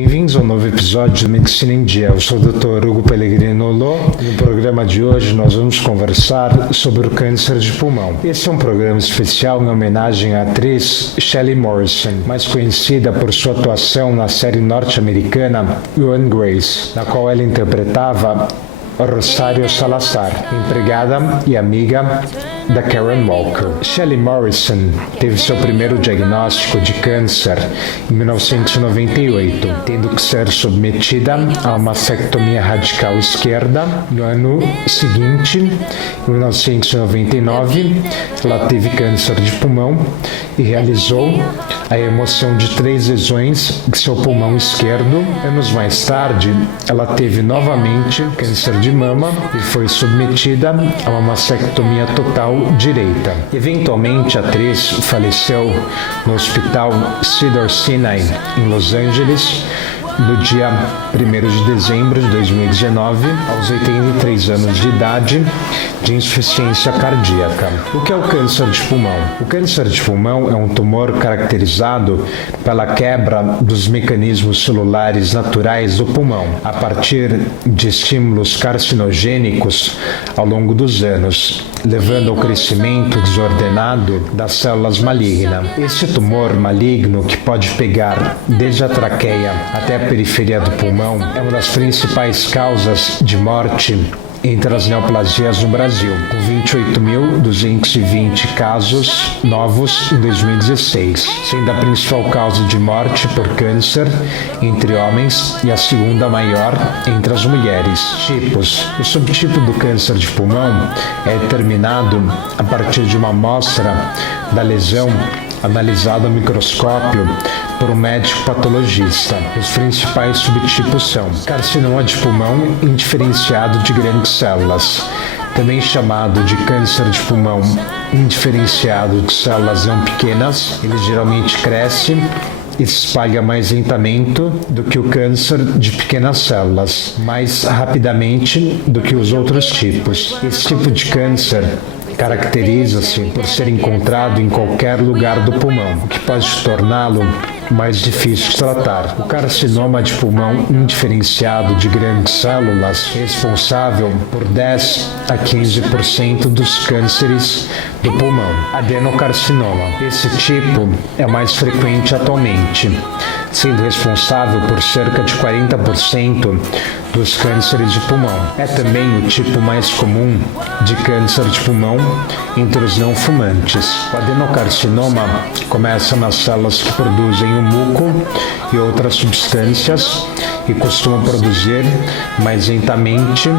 Bem-vindos ao novo episódio do Medicina em Dia. Eu sou o Dr. Hugo Pellegrino Lô. No programa de hoje nós vamos conversar sobre o câncer de pulmão. Esse é um programa especial em homenagem à atriz Shelley Morrison, mais conhecida por sua atuação na série norte-americana Will and Grace, na qual ela interpretava Rosário Salazar, empregada e amiga da Karen Walker. Shelley Morrison teve seu primeiro diagnóstico de câncer em 1998, tendo que ser submetida a uma mastectomia radical esquerda. No ano seguinte, em 1999, ela teve câncer de pulmão e realizou a remoção de 3 lesões de seu pulmão esquerdo. Anos mais tarde, ela teve novamente câncer de mama e foi submetida a uma mastectomia total direita. Eventualmente, a atriz faleceu no Hospital Cedars-Sinai, em Los Angeles, no dia 1º de dezembro de 2019, aos 83 anos de idade, de insuficiência cardíaca. O que é o câncer de pulmão? O câncer de pulmão é um tumor caracterizado pela quebra dos mecanismos celulares naturais do pulmão, a partir de estímulos carcinogênicos ao longo dos anos, levando ao crescimento desordenado das células malignas. Esse tumor maligno, que pode pegar desde a traqueia até a periferia do pulmão, é uma das principais causas de morte entre as neoplasias no Brasil, com 28.220 casos novos em 2016, sendo a principal causa de morte por câncer entre homens e a segunda maior entre as mulheres. Tipos. O subtipo do câncer de pulmão é determinado a partir de uma amostra da lesão analisada ao microscópio por um médico patologista. Os principais subtipos são carcinoma de pulmão indiferenciado de grandes células, também chamado de câncer de pulmão indiferenciado de células não pequenas. Ele geralmente cresce e se espalha mais lentamente do que o câncer de pequenas células, mais rapidamente do que os outros tipos. Esse tipo de câncer caracteriza-se por ser encontrado em qualquer lugar do pulmão, o que pode torná-lo mais difícil de tratar. O carcinoma de pulmão indiferenciado de grandes células é responsável por 10 a 15% dos cânceres do pulmão. Adenocarcinoma. Esse tipo é mais frequente atualmente, sendo responsável por cerca de 40% dos cânceres de pulmão. É também o tipo mais comum de câncer de pulmão entre os não fumantes. O adenocarcinoma começa nas células que produzem o muco e outras substâncias e costuma produzir mais lentamente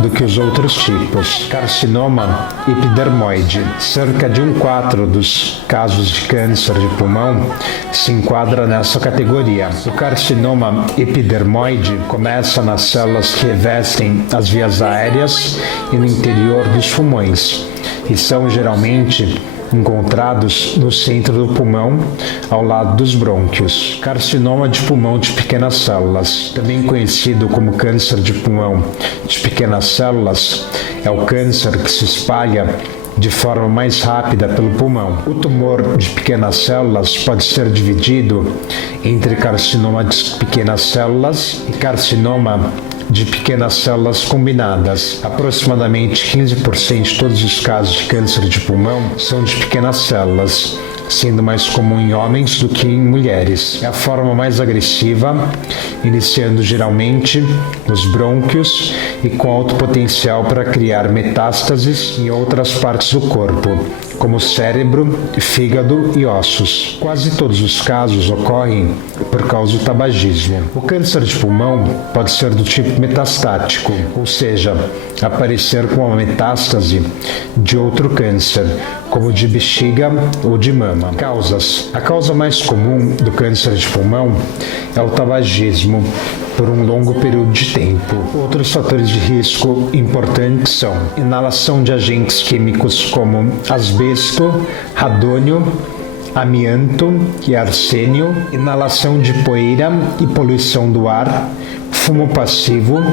do que os outros tipos. Carcinoma epidermoide. Cerca de 1/4 dos casos de câncer de pulmão se enquadra nessa categoria. O carcinoma epidermoide começa nas células que revestem as vias aéreas e no interior dos pulmões, e são geralmente encontrados no centro do pulmão, ao lado dos brônquios. Carcinoma de pulmão de pequenas células, também conhecido como câncer de pulmão de pequenas células, é o câncer que se espalha de forma mais rápida pelo pulmão. O tumor de pequenas células pode ser dividido entre carcinoma de pequenas células e carcinoma de pequenas células combinadas. Aproximadamente 15% de todos os casos de câncer de pulmão são de pequenas células, sendo mais comum em homens do que em mulheres. É a forma mais agressiva, iniciando geralmente nos brônquios e com alto potencial para criar metástases em outras partes do corpo, como cérebro, fígado e ossos. Quase todos os casos ocorrem por causa do tabagismo. O câncer de pulmão pode ser do tipo metastático, ou seja, aparecer com uma metástase de outro câncer, como de bexiga ou de mama. Causas. A causa mais comum do câncer de pulmão é o tabagismo por um longo período de tempo. Outros fatores de risco importantes são inalação de agentes químicos como asbesto, radônio, amianto e arsênio, inalação de poeira e poluição do ar, fumo passivo,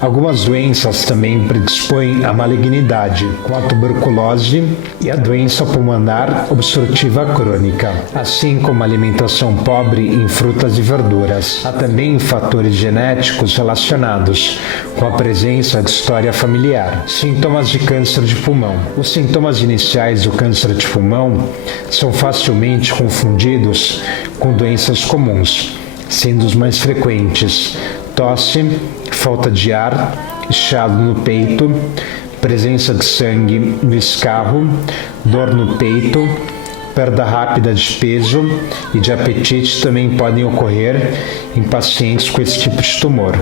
Algumas doenças também predispõem à malignidade, como a tuberculose e a doença pulmonar obstrutiva crônica, assim como a alimentação pobre em frutas e verduras. Há também fatores genéticos relacionados com a presença de história familiar. Sintomas de câncer de pulmão. Os sintomas iniciais do câncer de pulmão são facilmente confundidos com doenças comuns, sendo os mais frequentes tosse, falta de ar, inchado no peito, presença de sangue no escarro, dor no peito, perda rápida de peso e de apetite também podem ocorrer em pacientes com esse tipo de tumor.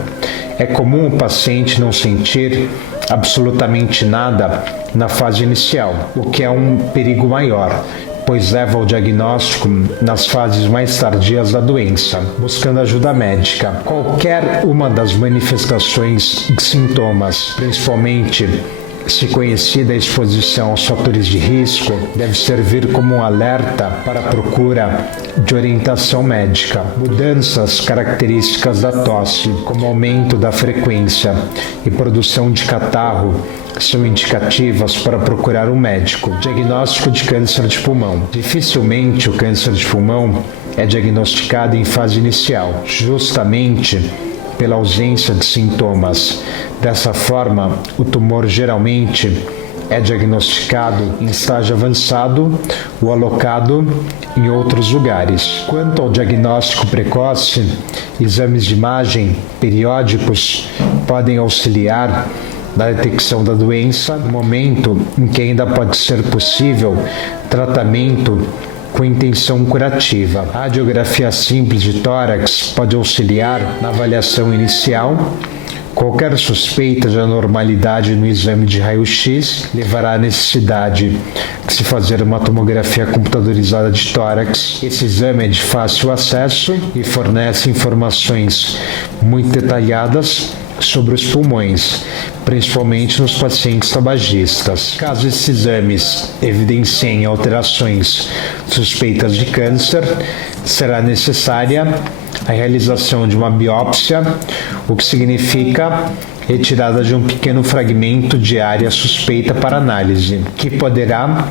É comum o paciente não sentir absolutamente nada na fase inicial, o que é um perigo maior, pois leva ao diagnóstico nas fases mais tardias da doença, buscando ajuda médica. Qualquer uma das manifestações de sintomas, principalmente se conhecida a exposição aos fatores de risco, deve servir como um alerta para a procura de orientação médica. Mudanças características da tosse, como aumento da frequência e produção de catarro, são indicativas para procurar um médico. Diagnóstico de câncer de pulmão. Dificilmente o câncer de pulmão é diagnosticado em fase inicial, justamente pela ausência de sintomas. Dessa forma, o tumor geralmente é diagnosticado em estágio avançado ou alocado em outros lugares. Quanto ao diagnóstico precoce, exames de imagem periódicos podem auxiliar na detecção da doença, no momento em que ainda pode ser possível tratamento com intenção curativa. A radiografia simples de tórax pode auxiliar na avaliação inicial. Qualquer suspeita de anormalidade no exame de raio-x levará à necessidade de se fazer uma tomografia computadorizada de tórax. Esse exame é de fácil acesso e fornece informações muito detalhadas sobre os pulmões, principalmente nos pacientes tabagistas. Caso esses exames evidenciem alterações suspeitas de câncer, será necessária a realização de uma biópsia, o que significa retirada de um pequeno fragmento de área suspeita para análise, que poderá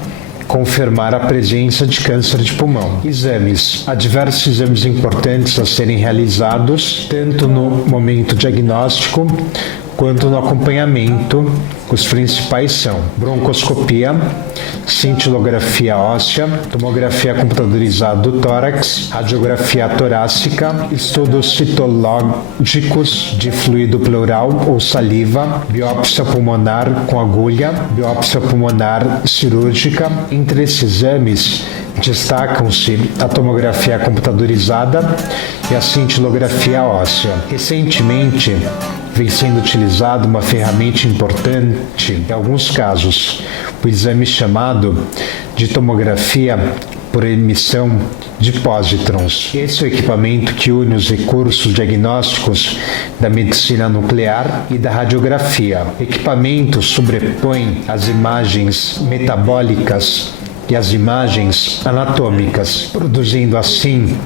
confirmar a presença de câncer de pulmão. Exames. Há diversos exames importantes a serem realizados, tanto no momento diagnóstico quanto no acompanhamento. Os principais são broncoscopia, cintilografia óssea, tomografia computadorizada do tórax, radiografia torácica, estudos citológicos de fluido pleural ou saliva, biópsia pulmonar com agulha, biópsia pulmonar cirúrgica. Entre esses exames, destacam-se a tomografia computadorizada e a cintilografia óssea. Recentemente, vem sendo utilizada uma ferramenta importante, em alguns casos, o exame chamado de tomografia por emissão de pósitrons. Esse é o equipamento que une os recursos diagnósticos da medicina nuclear e da radiografia. O equipamento sobrepõe as imagens metabólicas e as imagens anatômicas, produzindo assim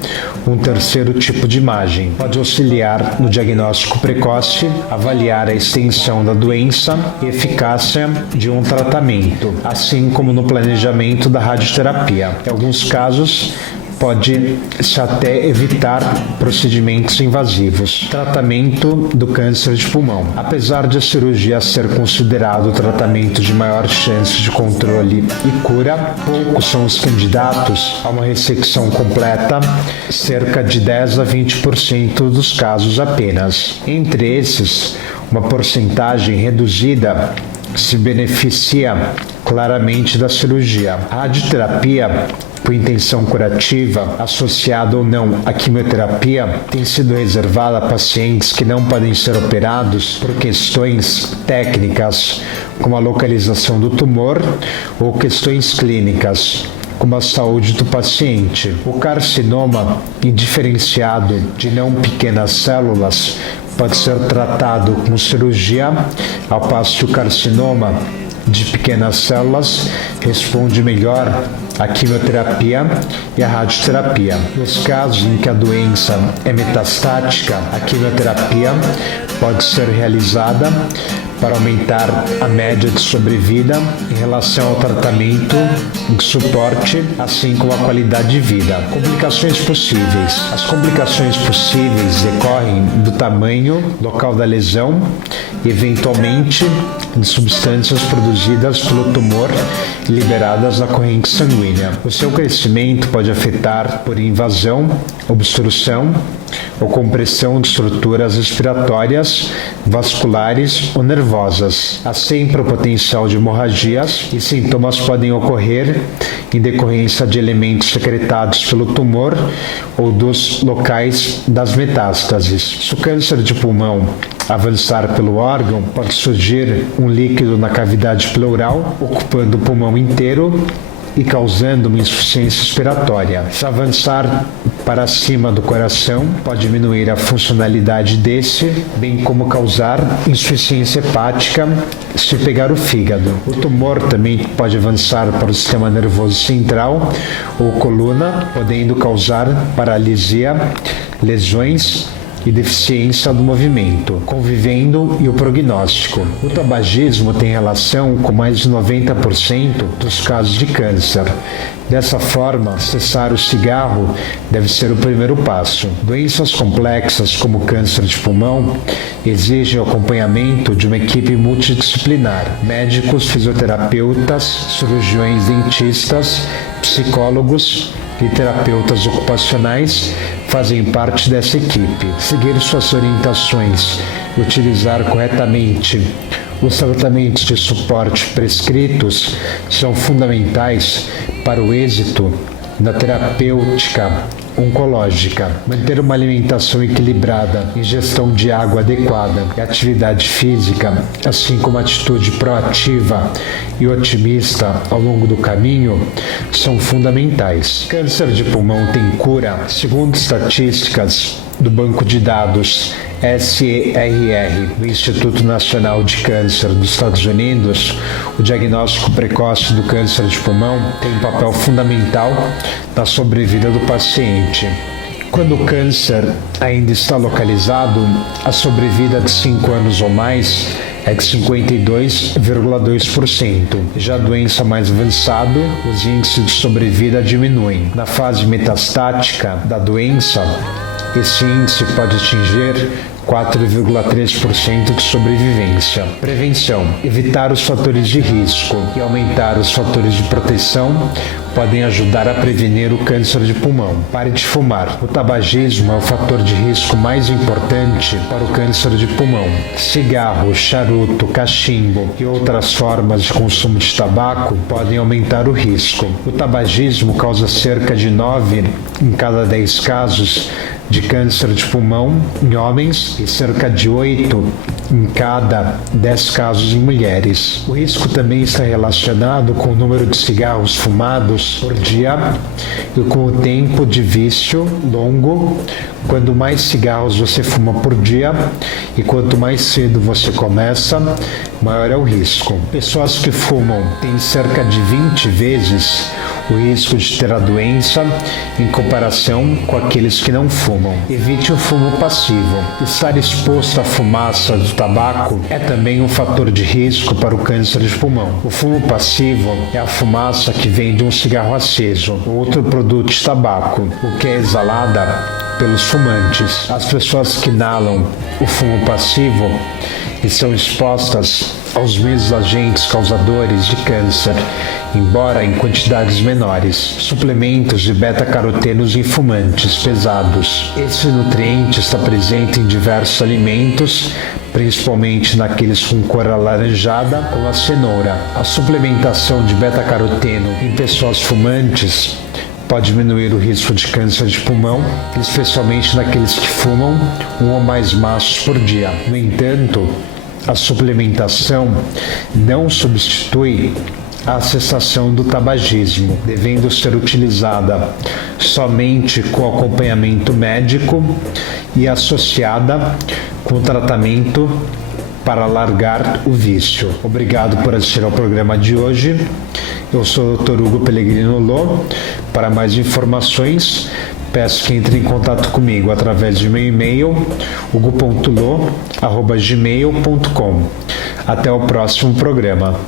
um terceiro tipo de imagem. Pode auxiliar no diagnóstico precoce, avaliar a extensão da doença e eficácia de um tratamento, assim como no planejamento da radioterapia. Em alguns casos, pode-se até evitar procedimentos invasivos. Tratamento do câncer de pulmão. Apesar de a cirurgia ser considerado o tratamento de maior chance de controle e cura, poucos são os candidatos a uma ressecção completa, cerca de 10 a 20% dos casos apenas. Entre esses, uma porcentagem reduzida se beneficia claramente da cirurgia. A radioterapia com intenção curativa, associada ou não à quimioterapia, tem sido reservada a pacientes que não podem ser operados por questões técnicas, como a localização do tumor, ou questões clínicas, como a saúde do paciente. O carcinoma, indiferenciado de não pequenas células, pode ser tratado com cirurgia, ao passo que o carcinoma de pequenas células responde melhor a quimioterapia e a radioterapia. Nos casos em que a doença é metastática, a quimioterapia pode ser realizada para aumentar a média de sobrevida em relação ao tratamento de suporte, assim como a qualidade de vida. Complicações possíveis. As complicações possíveis decorrem do tamanho, local da lesão e, eventualmente, de substâncias produzidas pelo tumor e liberadas na corrente sanguínea. O seu crescimento pode afetar por invasão, obstrução ou compressão de estruturas respiratórias, vasculares ou nervosas. Há sempre o potencial de hemorragias e sintomas podem ocorrer em decorrência de elementos secretados pelo tumor ou dos locais das metástases. Se o câncer de pulmão avançar pelo órgão, pode surgir um líquido na cavidade pleural, ocupando o pulmão inteiro e causando uma insuficiência respiratória. Se avançar para cima do coração, pode diminuir a funcionalidade desse, bem como causar insuficiência hepática se pegar o fígado. O tumor também pode avançar para o sistema nervoso central ou coluna, podendo causar paralisia, lesões e deficiência do movimento, convivendo e o prognóstico. O tabagismo tem relação com mais de 90% dos casos de câncer. Dessa forma, cessar o cigarro deve ser o primeiro passo. Doenças complexas como câncer de pulmão exigem o acompanhamento de uma equipe multidisciplinar. Médicos, fisioterapeutas, cirurgiões dentistas, psicólogos e terapeutas ocupacionais fazem parte dessa equipe. Seguir suas orientações e utilizar corretamente os tratamentos de suporte prescritos são fundamentais para o êxito da terapêutica oncológica. Manter uma alimentação equilibrada, ingestão de água adequada e atividade física, assim como atitude proativa e otimista ao longo do caminho, são fundamentais. Câncer de pulmão tem cura? Segundo estatísticas do Banco de Dados SERR, do Instituto Nacional de Câncer dos Estados Unidos, o diagnóstico precoce do câncer de pulmão tem um papel fundamental na sobrevida do paciente. Quando o câncer ainda está localizado, a sobrevida de 5 anos ou mais é de 52,2%. Já a doença mais avançada, os índices de sobrevida diminuem. Na fase metastática da doença, esse índice pode atingir 4,3% de sobrevivência. Prevenção. Evitar os fatores de risco e aumentar os fatores de proteção podem ajudar a prevenir o câncer de pulmão. Pare de fumar. O tabagismo é o fator de risco mais importante para o câncer de pulmão. Cigarro, charuto, cachimbo e outras formas de consumo de tabaco podem aumentar o risco. O tabagismo causa cerca de 9 em cada 10 casos de câncer de pulmão em homens e cerca de 8 em cada 10 casos em mulheres. O risco também está relacionado com o número de cigarros fumados por dia e com o tempo de vício longo. Quanto mais cigarros você fuma por dia e quanto mais cedo você começa, maior é o risco. Pessoas que fumam têm cerca de 20 vezes o risco de ter a doença em comparação com aqueles que não fumam. Evite o fumo passivo. Estar exposto à fumaça do tabaco é também um fator de risco para o câncer de pulmão. O fumo passivo é a fumaça que vem de um cigarro aceso, outro produto de tabaco, o que é exalada pelos fumantes. As pessoas que inalam o fumo passivo estão expostas aos mesmos agentes causadores de câncer, embora em quantidades menores. Suplementos de beta-carotenos em fumantes pesados. Esse nutriente está presente em diversos alimentos, principalmente naqueles com cor alaranjada, como a cenoura. A suplementação de beta-caroteno em pessoas fumantes pode diminuir o risco de câncer de pulmão, especialmente naqueles que fumam 1 ou mais maços por dia. No entanto, a suplementação não substitui a cessação do tabagismo, devendo ser utilizada somente com acompanhamento médico e associada com tratamento para largar o vício. Obrigado por assistir ao programa de hoje Eu sou o Dr. Hugo Pellegrino Lô. Para mais informações, peço que entre em contato comigo através de meu e-mail, hugo.lo@gmail.com. Até o próximo programa.